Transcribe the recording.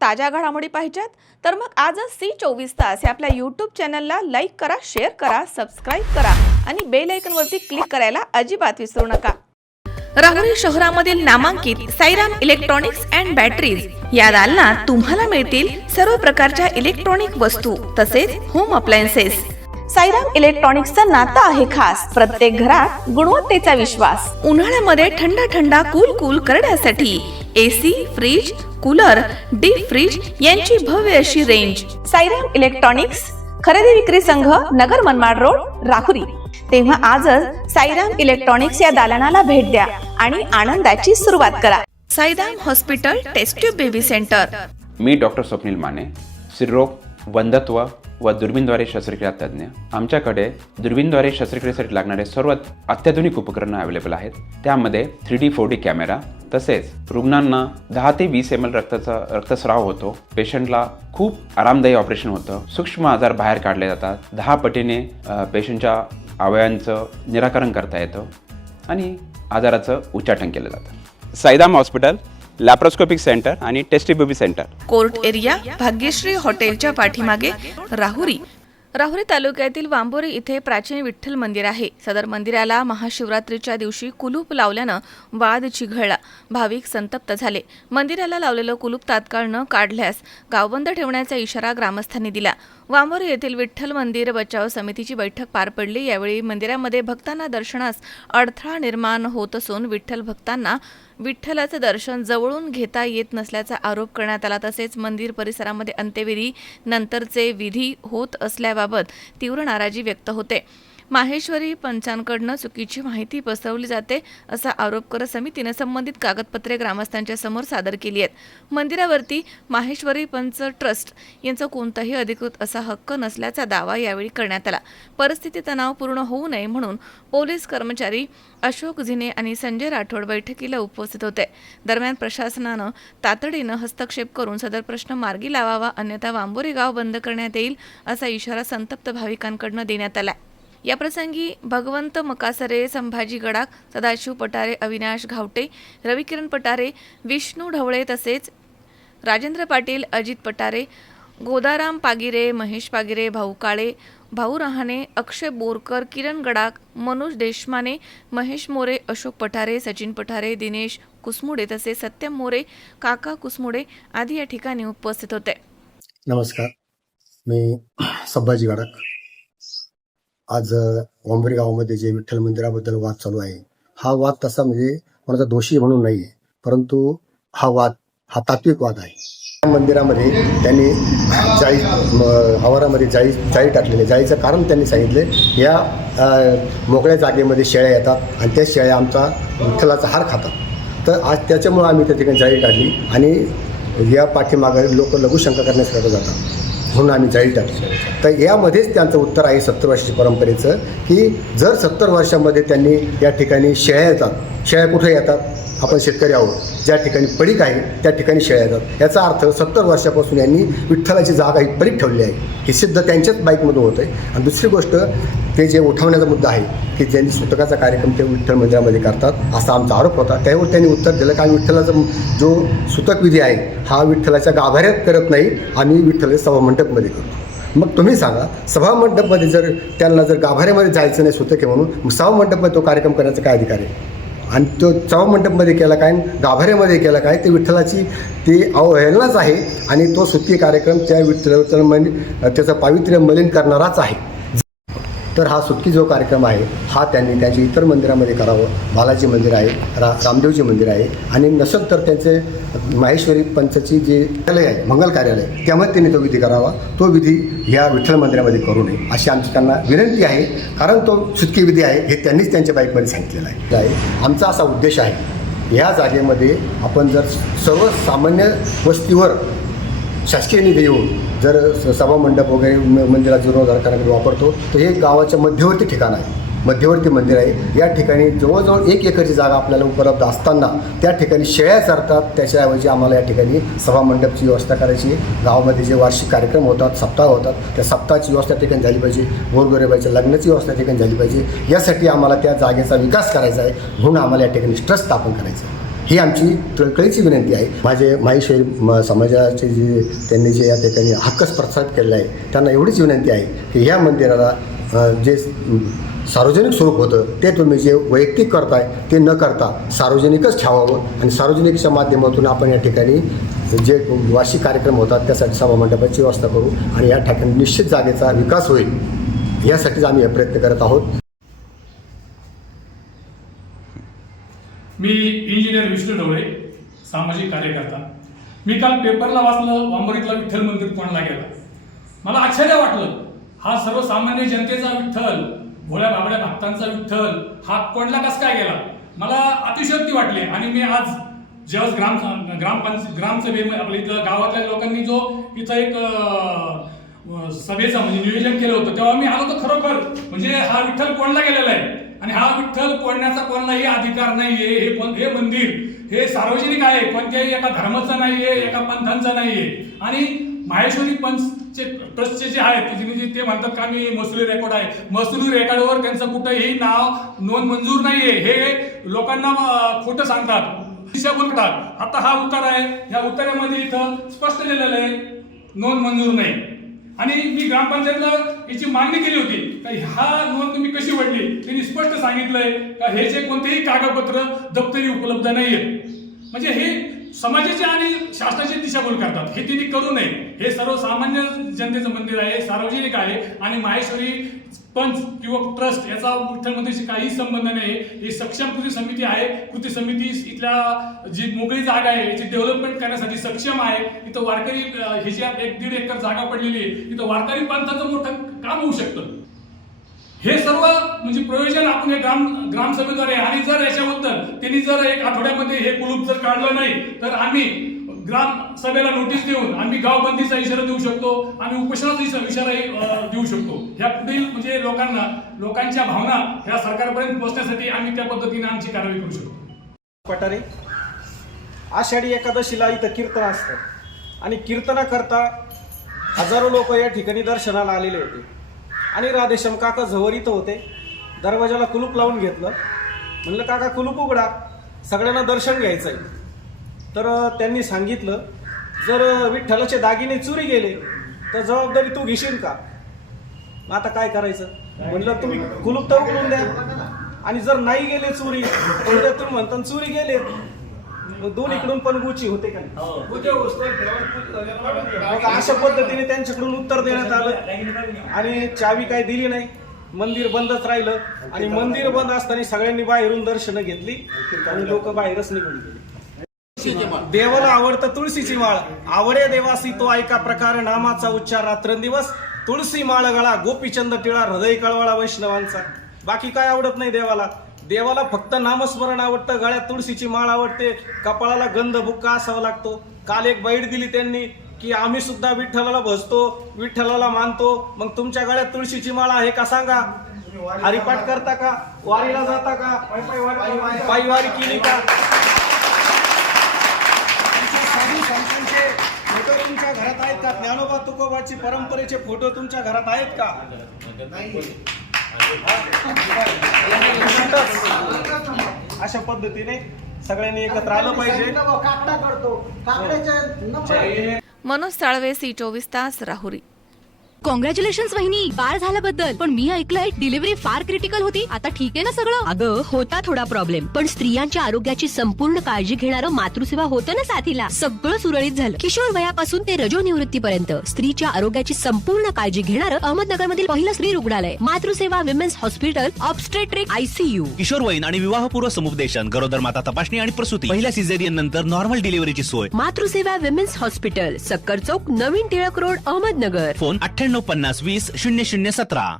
ताज्या घडामोडी पाहिजेत तर मग आजच C24 या आपल्या YouTube चॅनलला लाईक करा, शेअर करा, सबस्क्राईब करा आणि बेल आयकॉनवरती क्लिक करायला अजिबात विसरू नका। राहुरी शहरामधील नामांकित साईराम इलेक्ट्रॉनिक्स अँड बॅटरीज या दालनात तुम्हाला मिळतील सर्व प्रकारच्या इलेक्ट्रॉनिक वस्तू तसेच होम अप्लायन्सेस। साईराम इलेक्ट्रॉनिक्सचं नातं आहे खास, प्रत्येक घरात गुणवत्तेचा विश्वास। उन्हाळ्यामध्ये थंड कूल करण्यासाठी AC, fridge, cooler, deep freeze यांची भव्य अशी रेंज। साईराम इलेक्ट्रॉनिक्स खरेदी विक्री संघ, नगर मनमाड रोड, राहुरी। तेव्हा आजच साईराम इलेक्ट्रॉनिक्स या दालनाला भेट द्या आणि आनंदाची सुरुवात करा। Sairam hospital test tube baby centre. मी डॉक्टर स्वप्नील माने, स्त्रीरोग, वंध्यत्व व दुर्बीणद्वारे शस्त्रक्रिया तज्ञ। आमच्याकडे दुर्बीणद्वारे शस्त्रक्रियेसाठी लागणारे सर्व अत्याधुनिक उपकरणं अवेलेबल आहेत। त्यामध्ये 3D 4D कॅमेरा, तसेच रुग्णांना 10 ते 20 ml रक्तस्राव होतो। पेशंटला खूप आरामदायी ऑपरेशन होतं। सूक्ष्म आजार बाहेर काढले जातात। 10 पटीने पेशंटच्या अवयवांचं निराकरण करता येतं आणि आजाराचं उच्चाटन केलं जातं। साईराम हॉस्पिटल, लॅप्रोस्कोपिक सेंटर आणि test baby centre, court area, Bhagyashree हॉटेलच्या पाठीमागे, राहुरी। राहुरी तालुक्यातील वांबोरी इथे प्राचीन विठ्ठल मंदिर आहे। सदर मंदिराला महाशिवरात्रीच्या दिवशी कुलूप लावल्यानं वाद चिघळला, भाविक संतप्त झाले। मंदिराला लावलेलं कुलूप तात्काळ न काढल्यास गावबंद ठेवण्याचा इशारा ग्रामस्थांनी दिला। वांबोरी येथील विठ्ठल मंदिर बचाव समितीची बैठक पार पडली। यावेळी मंदिरामध्ये भक्तांना दर्शनास अडथळा निर्माण होत असून विठ्ठल भक्तांना विठ्ठलाचं दर्शन जवळून घेता येत नसल्याचा आरोप करण्यात आला। तसेच मंदिर परिसरामध्ये अंत्यविधी नंतरचे विधी होत असल्याबाबत तीव्र नाराजी व्यक्त होते। माहेश्वरी पंचांकडनं चुकीची माहिती पसरवली जाते असा आरोप करत समितीने संबंधित कागदपत्रे ग्रामस्थांच्या समोर सादर केली आहेत। मंदिरावरती माहेश्वरी पंच ट्रस्ट यांचा कोणताही अधिकृत असा हक्क नसल्याचा दावा यावेळी करण्यात आला। परिस्थिती तणावपूर्ण होऊ नये म्हणून पोलीस कर्मचारी अशोक झिने आणि संजय राठोड बैठकीला उपस्थित होते। दरम्यान प्रशासनानं तातडीनं हस्तक्षेप करून सदर प्रश्न मार्गी लावावा, अन्यथा वांबोरी गाव बंद करण्यात येईल असा इशारा संतप्त भाविकांकडून देण्यात आला। या प्रसंगी भगवंत मकासरे, संभाजी गडाख, सदाशिव पटारे, अविनाश घावटे, रविकिरण पटारे, विष्णू ढवळे तसेच राजेंद्र पाटील, अजित पटारे, गोदाराम पागिरे, महेश पागिरे, भाऊ काळे, भाऊ रहाणे, अक्षय बोरकर, किरण गडाख, मनोज देशमाने, महेश मोरे, अशोक पठारे, सचिन पठारे, दिनेश कुसमुडे तसेच सत्यम मोरे, काका कुसमुडे आदी या ठिकाणी उपस्थित होते। नमस्कार, मी संभाजी गडाख। आज वांबोरी गावामध्ये जे विठ्ठल मंदिराबद्दल वाद चालू आहे, हा वाद तसा म्हणजे कोणाचा दोषी म्हणून नाही आहे, परंतु हा वाद हा तात्विक वाद आहे। मंदिरामध्ये त्यांनी आवारामध्ये जाळी टाकलेली। जाळीचं कारण त्यांनी सांगितले, या मोकळ्या जागेमध्ये शेळ्या येतात आणि त्या शेळ्या आमचा विठ्ठलाचा हार खातात, तर आज त्याच्यामुळं आम्ही त्या ठिकाणी जाळी काढली आणि या पाठीमागे लोक लघुशंका करण्यासाठी जातात म्हणून आम्ही जाळी टाकली। तर यामध्येच त्यांचं उत्तर आहे 70 वर्षाची परंपरेचं, की जर 70 वर्षामध्ये त्यांनी या ठिकाणी शेळ्या येतात, शेळ्या कुठे येतात, आपण शेतकरी आहोत, ज्या ठिकाणी पडीक आहे त्या ठिकाणी शेळ्या येतात, याचा अर्थ 70 वर्षापासून यांनी विठ्ठलाची जागा ही पडीक ठेवली आहे, हे सिद्ध त्यांच्याच बाईकमधून होतं आहे। आणि दुसरी गोष्ट, ते जे उठवण्याचा मुद्दा आहे की ज्यांनी सुतकाचा कार्यक्रम ते विठ्ठल मंदिरामध्ये करतात असा आमचा आरोप होता, त्यावर त्यांनी उत्तर दिलं की आम्ही विठ्ठलाचा जो सुतक विधी आहे हा विठ्ठलाच्या गाभाऱ्यात करत नाही, आम्ही विठ्ठलाच्या सभामंडपमध्ये करतो। मग तुम्ही सांगा, सभामंडपमध्ये जर त्यांना जर गाभाऱ्यामध्ये जायचं नाही सुतक आहे म्हणून, मग सभामंडपमध्ये तो कार्यक्रम करण्याचा काय अधिकार आहे? आणि तो सभामंडपमध्ये केला काय, गाभाऱ्यामध्ये केला काय, ते विठ्ठलाची ती अवहेलनाच आहे आणि तो सुतकी कार्यक्रम त्या विठ्ठल त्याचं पावित्र्य मलिन करणाराच आहे। तर हा सुतकी जो कार्यक्रम आहे हा त्यांनी त्यांच्या इतर मंदिरामध्ये करावं। बालाजी मंदिर आहे, रामदेवजी मंदिर आहे, आणि नसेल तर त्यांचे माहेश्वरी पंचची जे कार्यालय आहे, मंगल कार्यालय, त्यामध्ये त्यांनी तो विधी करावा। तो विधी ह्या विठ्ठल मंदिरामध्ये करू नये अशी आमची त्यांना विनंती आहे, कारण तो सुतकी विधी आहे हे त्यांनीच त्यांच्या बाईकमध्ये सांगितलेलं आहे। आमचा असा उद्देश आहे, ह्या जागेमध्ये आपण जर सर्वसामान्य वस्तीवर शासकीय निधी येऊन जर सभामंडप वगैरे मंदिरात जीर्णोद्धार करण्यासाठी वापरतो, तर हे गावाच्या मध्यवर्ती ठिकाण आहे, मध्यवर्ती मंदिर आहे। या ठिकाणी जवळजवळ 1 एकरची जागा आपल्याला उपलब्ध असताना त्या ठिकाणी शेळ्या चरतात, त्याच्याऐवजी आम्हाला या ठिकाणी सभामंडपची व्यवस्था करायची। गावामध्ये जे वार्षिक कार्यक्रम होतात, सप्ताह होतात, त्या सप्ताहाची व्यवस्था ठिकाणी झाली पाहिजे, गोरगरिबाच्या लग्नाची व्यवस्था ठिकाणी झाली पाहिजे। यासाठी आम्हाला त्या जागेचा विकास करायचा आहे, म्हणून आम्हाला या ठिकाणी ट्रस्ट स्थापन करायचं आहे। ही आमची कळकळीची विनंती आहे. माझे माहेश्वरी समाजाचे त्यांनी जे या ठिकाणी हक्कच प्रस्थापित केलेला आहे त्यांना एवढीच विनंती आहे की ह्या मंदिराला जे सार्वजनिक स्वरूप होतं ते तुम्ही जे वैयक्तिक करताय ते न करता सार्वजनिकच ठेवावं आणि सार्वजनिकच्या माध्यमातून आपण या ठिकाणी जे वार्षिक कार्यक्रम होतात त्यासाठी सभामंडपाची व्यवस्था करू आणि या ठिकाणी निश्चित जागेचा विकास होईल यासाठीच आम्ही हे प्रयत्न करत आहोत. मी इंजिनियर विष्णू ढवळे, सामाजिक कार्यकर्ता. मी काल पेपरला वाचलं वांबोरीतला विठ्ठल मंदिर कोणला गेला. मला आश्चर्य वाटलं, हा सर्वसामान्य जनतेचा विठ्ठल, भोळ्या बाबड्या भक्तांचा विठ्ठल हा कोणला कस काय गेला. मला अतिशयोक्ती वाटली. आणि मी आज जेव्हा ग्रामसभेमध्ये आपल्या इथं गावातल्या लोकांनी जो इथं एक सभेचं म्हणजे नियोजन केलं होतं तेव्हा मी आलो तर खरोखर म्हणजे हा विठ्ठल कोणला गेलेला आहे आणि हा विठ्ठल कोणण्याचा कोणालाही अधिकार नाहीये. हे मंदिर हे सार्वजनिक आहे, कोणत्याही एका धर्माचं नाहीये, एका पंथांचं नाहीये. आणि माहेश्वरी पंचचे ट्रस्टचे जे आहेत ते म्हणतात का मी महसुली रेकॉर्ड आहे, महसुली रेकॉर्डवर त्यांचं कुठंही नाव नोंद मंजूर नाहीये. हे लोकांना खोटं सांगतात, दिशाभूल करतात. आता हा उतारा आहे, या उतार्यामध्ये इथं स्पष्ट लिहिलेलं आहे नोंद मंजूर नाही. आणि मी ग्रामपंचायतला याची मागणी केली होती का हा नोंद तुम्ही कशी वडली. त्यांनी स्पष्ट सांगितलंय का हे जे कोणतेही कागदपत्र दप्तरी उपलब्ध नाहीये. म्हणजे हे समाजाचे आणि शासनाची दिशाभूल करतात. हे त्यांनी करू नये. हे सर्वसामान्य जनतेचं मंदिर आहे, सार्वजनिक आहे आणि माहेश्वरी पंच किंवा ट्रस्ट याचा विठ्ठल मंदिराशी काही संबंध नाही. ही सक्षम कृती समिती आहे. कृती समिती इथल्या जी मोकळी जागा आहे याची डेव्हलपमेंट करण्यासाठी सक्षम आहे. इथं वारकरी ह्याची 1-1.5 एकर जागा पडलेली आहे. इथं वारकरी पंथाचं मोठं काम होऊ शकतं. हे सर्व म्हणजे प्रयोजन आपण हे ग्रामसभेद्वारे आणि जर याच्याबद्दल त्यांनी जर 1 आठवड्यामध्ये हे कुलूप जर काढलं नाही तर आम्ही ग्राम सभेला नोटीस देऊन आम्ही गावबंदीचा इशारा देऊ शकतो, आम्ही उपोषणाचा इशाराही देऊ शकतो. ह्या पुढील म्हणजे लोकांच्या भावना ह्या सरकारपर्यंत पोहोचण्यासाठी आम्ही त्या पद्धतीने आमची कारवाई करू शकतो. पठारे आषाढी एकादशीला इथं कीर्तन असतं आणि कीर्तनाकरता हजारो लोक या ठिकाणी दर्शनाला आलेले होते आणि राधेश्याम काका जवळ इथं होते. दरवाजाला कुलूप लावून घेतलं. म्हणलं काका कुलूप उघडा, सगळ्यांना दर्शन घ्यायचं आहे. तर त्यांनी सांगितलं जर विठ्ठलाचे दागिने चोरी गेले तर जबाबदारी तू घेशील का. आता काय करायचं. म्हणलं तुम्ही कुलूप तर उघडून द्या आणि जर नाही गेले चोरी तर तुम्ही म्हणता चोरी गेले दोन्हीकडून पण गुची होते का. अशा पद्धतीने त्यांच्याकडून उत्तर देण्यात आलं आणि चावी काय दिली नाही. मंदिर बंदच राहिलं आणि मंदिर बंद असताना सगळ्यांनी बाहेरून दर्शनं घेतली आणि लोक बाहेरच निघून गेले. देवाला आवडतं तुळशीची माळ, आवडे देवासी तो ऐका प्रकार नामाचा उच्चार रात्रंदिवस. तुळशी माळ गळा गोपीचंद टिळा हृदय कळवळा वैष्णवांचा. बाकी काय आवडत नाही देवाला. देवाला फक्त नामस्मरण आवडतं, गळ्यात तुळशीची माळ आवडते, कपाळाला गंध बुक्का असावा लागतो. काल एक बाईट दिली त्यांनी की आम्ही सुद्धा विठ्ठलाला भजतो, विठ्ठलाला मानतो. मग तुमच्या गळ्यात तुळशीची माळ आहे का सांगा. हरिपाठ करता का, वारीला जाता का, पायी वारी केली का. संतांचे फोटो तुमच्या घरात आहेत का. ज्ञानोबा तुकोबाची परंपरेचे फोटो तुमच्या घरात आहेत का. अशा पद्धतीने सगळ्यांनी एकत्र आलं पाहिजे. मनोज साळवे, C24 तास, राहुरी. कॉंग्रॅच्युलेशन्स वहिनी, बाळ झाल्याबद्दल. पण मी ऐकलंय डिलिव्हरी फार क्रिटिकल होती. आता ठीक आहे ना सगळं. अगं होता थोडा प्रॉब्लेम, पण स्त्रियांच्या आरोग्याची संपूर्ण काळजी घेणारं मातृसेवा होतं ना साथीला. सगळं सुरळीत झालं. किशोर वयापासून ते रजोनिवृत्तीपर्यंत स्त्रीच्या आरोग्याची संपूर्ण काळजी घेणारं अहमदनगरमधील पहिलं स्त्री रुग्णालय Matruseva women's hospital, obstetric ICU. किशोरवयीन आणि विवाहपूर्व समुपदेशन, गरोदर माता तपासणी आणि प्रसूती, पहिल्या सिझेरियन नंतर नॉर्मल डिलिव्हरीची सोय. मातृसेवा विमेन्स हॉस्पिटल, सक्कर चौक, नवीन टिळक रोड, अहमदनगर. फोन 9850 20 0017.